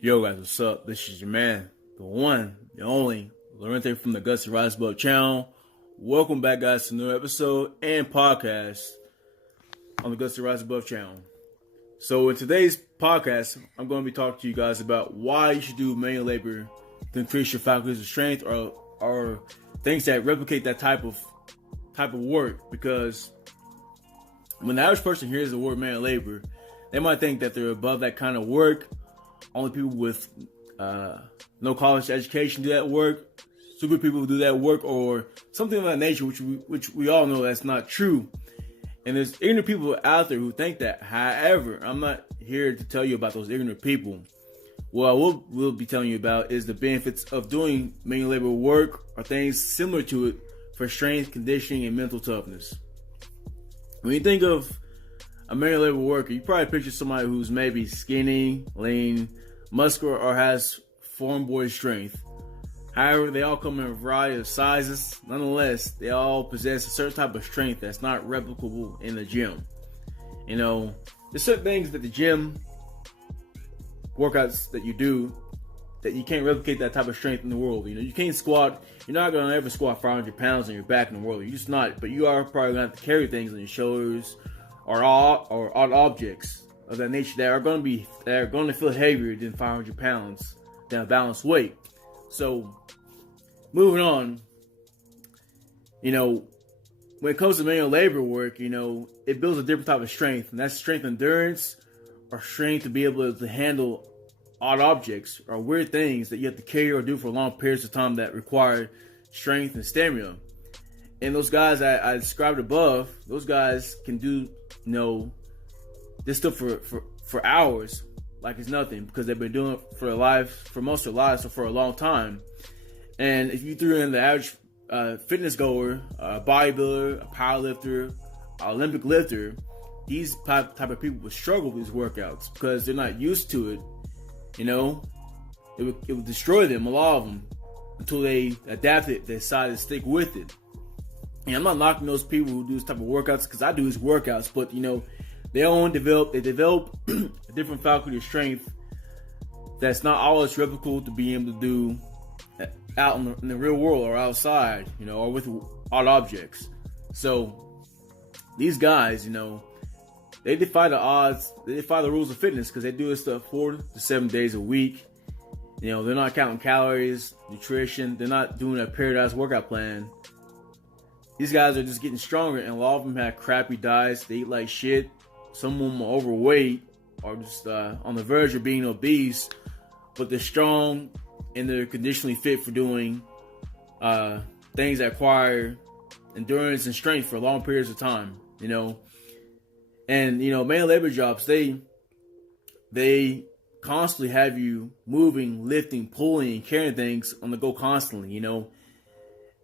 Yo guys, what's up? This is your man, the one, the only, Lorente from the Guts to Rise Above channel. Welcome back guys to another episode and podcast on the Guts to Rise Above channel. So in today's podcast, I'm going to be talking to you guys about why you should do manual labor to increase your faculties of strength or things that replicate that type of work. Because when the average person hears the word manual labor, they might think that they're above that kind of work. Only people with no college education do that work. Stupid people do that work, or something of that nature, which we all know that's not true. And there's ignorant people out there who think that. However, I'm not here to tell you about those ignorant people. What I will be telling you about is the benefits of doing manual labor work or things similar to it for strength, conditioning, and mental toughness. When you think of a manual labor worker, you probably picture somebody who's maybe skinny, lean, muscular, or has foreign boy strength. However, they all come in a variety of sizes. Nonetheless, they all possess a certain type of strength that's not replicable in the gym. You know, there's certain things that the gym workouts that you do that you can't replicate that type of strength in the world. You know, you can't squat. You're not going to ever squat 500 pounds on your back in the world. You're just not. But you are probably going to have to carry things on your shoulders or odd objects of that nature that are going to feel heavier than 500 pounds than a balanced weight. So, moving on, you know, when it comes to manual labor work, you know, it builds a different type of strength, and that's strength endurance or strength to be able to handle odd objects or weird things that you have to carry or do for long periods of time that require strength and stamina. And those guys I described above, those guys can do, you know, this stuff for hours like it's nothing, because they've been doing it for most of their lives, so for a long time. And if you threw in the average fitness goer, a bodybuilder, a powerlifter, an Olympic lifter, these type of people would struggle with these workouts because they're not used to it. You know, it would destroy them, a lot of them, until they adapted, they decided to stick with it. And I'm not knocking those people who do this type of workouts, because I do these workouts, but you know, they develop a different faculty of strength that's not always replicable to be able to do out in the real world or outside, you know, or with odd objects. So these guys, you know, they defy the odds, they defy the rules of fitness, because they do this stuff 4 to 7 days a week. You know, they're not counting calories, nutrition, they're not doing a periodized workout plan. These guys are just getting stronger, and a lot of them have crappy diets. They eat like shit. Some of them are overweight or just on the verge of being obese, but they're strong and they're conditionally fit for doing things that require endurance and strength for long periods of time, you know. And, you know, manual labor jobs, they constantly have you moving, lifting, pulling, and carrying things on the go constantly, you know.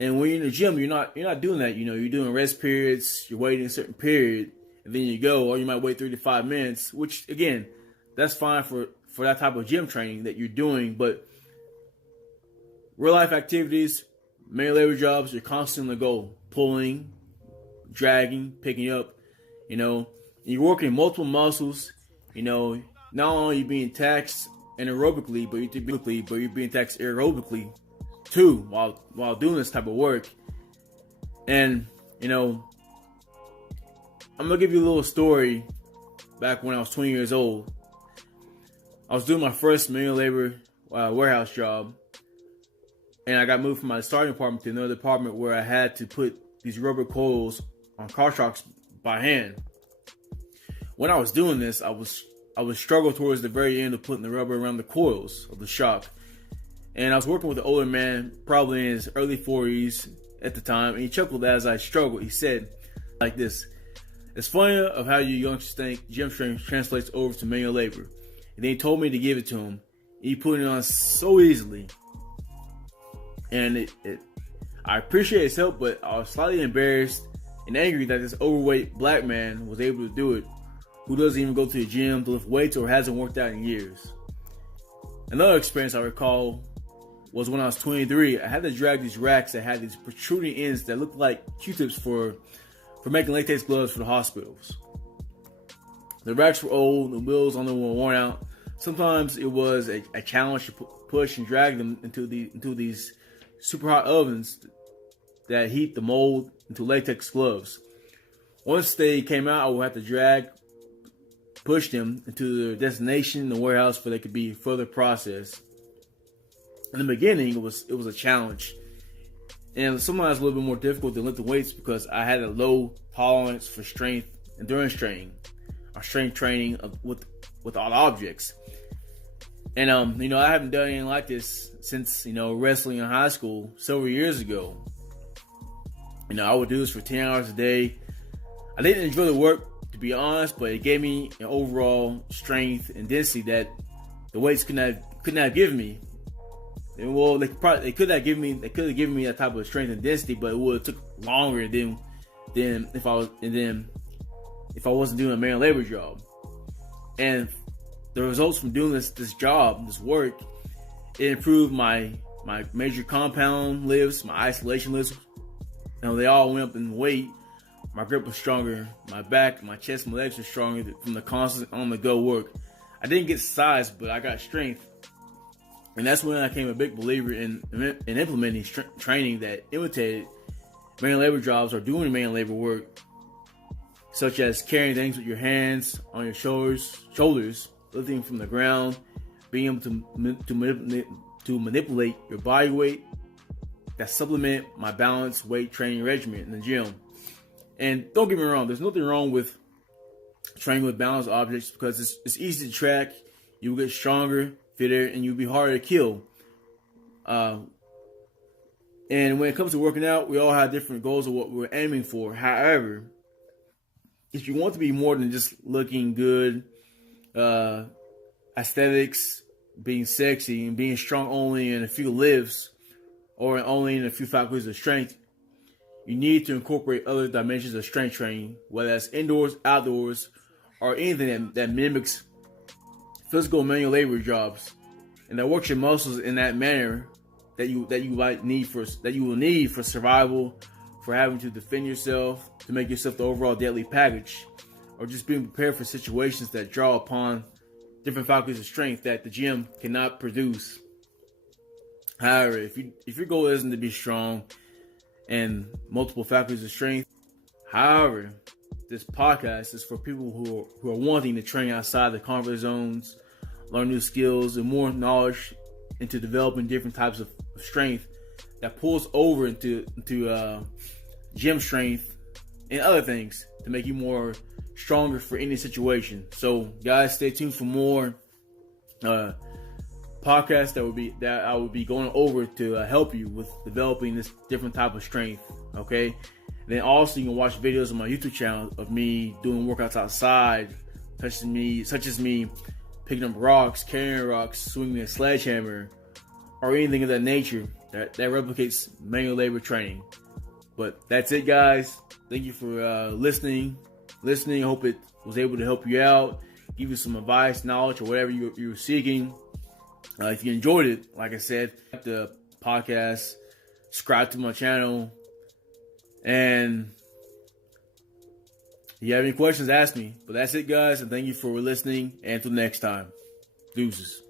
And when you're in the gym, you're not doing that. You know, you're doing rest periods, you're waiting a certain period, and then you go, or you might wait 3 to 5 minutes, which again, that's fine for that type of gym training that you're doing. But real life activities, manual labor jobs, you're constantly on the go, pulling, dragging, picking up, you know, and you're working multiple muscles. You know, not only are you being taxed anaerobically, but you're being taxed aerobically too while doing this type of work. And you know, I'm gonna give you a little story. Back when I was 20 years old, I was doing my first manual labor warehouse job, and I got moved from my starting department to another department where I had to put these rubber coils on car shocks by hand. When I was doing this, I was struggling towards the very end of putting the rubber around the coils of the shock. And I was working with an older man, probably in his early 40s at the time, and he chuckled as I struggled. He said like this: "It's funny of how you youngsters think gym strength translates over to manual labor." And then he told me to give it to him. He put it on so easily. And I appreciate his help, but I was slightly embarrassed and angry that this overweight black man was able to do it, who doesn't even go to the gym to lift weights or hasn't worked out in years. Another experience I recall was when I was 23. I had to drag these racks that had these protruding ends that looked like Q-tips for making latex gloves for the hospitals. The racks were old, the wheels on them were worn out, sometimes it was a challenge to push and drag them into these super hot ovens that heat the mold into latex gloves. Once they came out, I would have to push them into their destination, the warehouse, where they could be further processed. In the beginning, it was a challenge, and sometimes a little bit more difficult than lifting weights because I had a low tolerance for strength endurance training, or strength training with odd objects. And I haven't done anything like this since wrestling in high school several years ago. I would do this for 10 hours a day. I didn't enjoy the work, to be honest, but it gave me an overall strength and density that the weights could not give me. And well, they could have given me that type of strength and density, but it would have took longer than if I wasn't doing a manual labor job. And the results from doing this work, it improved my major compound lifts, my isolation lifts. They all went up in weight. My grip was stronger. My back, my chest, my legs were stronger from the constant on-the-go work. I didn't get size, but I got strength. And that's when I became a big believer in implementing training that imitated manual labor jobs or doing manual labor work, such as carrying things with your hands on your shoulders, lifting from the ground, being able to manipulate your body weight, that supplement my balanced weight training regimen in the gym. And don't get me wrong, there's nothing wrong with training with balanced objects because it's easy to track. You'll get stronger, fitter, and you'll be harder to kill. And when it comes to working out, we all have different goals of what we're aiming for. However, if you want to be more than just looking good, aesthetics, being sexy, and being strong only in a few lifts or only in a few faculties of strength, you need to incorporate other dimensions of strength training, whether that's indoors, outdoors, or anything that mimics physical manual labor jobs, and that works your muscles in that manner that you will need for survival, for having to defend yourself, to make yourself the overall deadly package, or just being prepared for situations that draw upon different faculties of strength that the gym cannot produce. However, if your goal isn't to be strong and multiple faculties of strength, however, this podcast is for people who are wanting to train outside the comfort zones, learn new skills, and more knowledge into developing different types of strength that pulls over into gym strength and other things to make you more stronger for any situation. So, guys, stay tuned for more podcasts that I would be going over to help you with developing this different type of strength. Okay, and then also you can watch videos on my YouTube channel of me doing workouts outside, such as me picking up rocks, carrying rocks, swinging a sledgehammer, or anything of that nature that replicates manual labor training. But that's it, guys. Thank you for listening. I hope it was able to help you out, give you some advice, knowledge, or whatever you were seeking. If you enjoyed it, like I said, the podcast, subscribe to my channel, and if you have any questions, ask me. But that's it, guys, and thank you for listening, and until next time, deuces.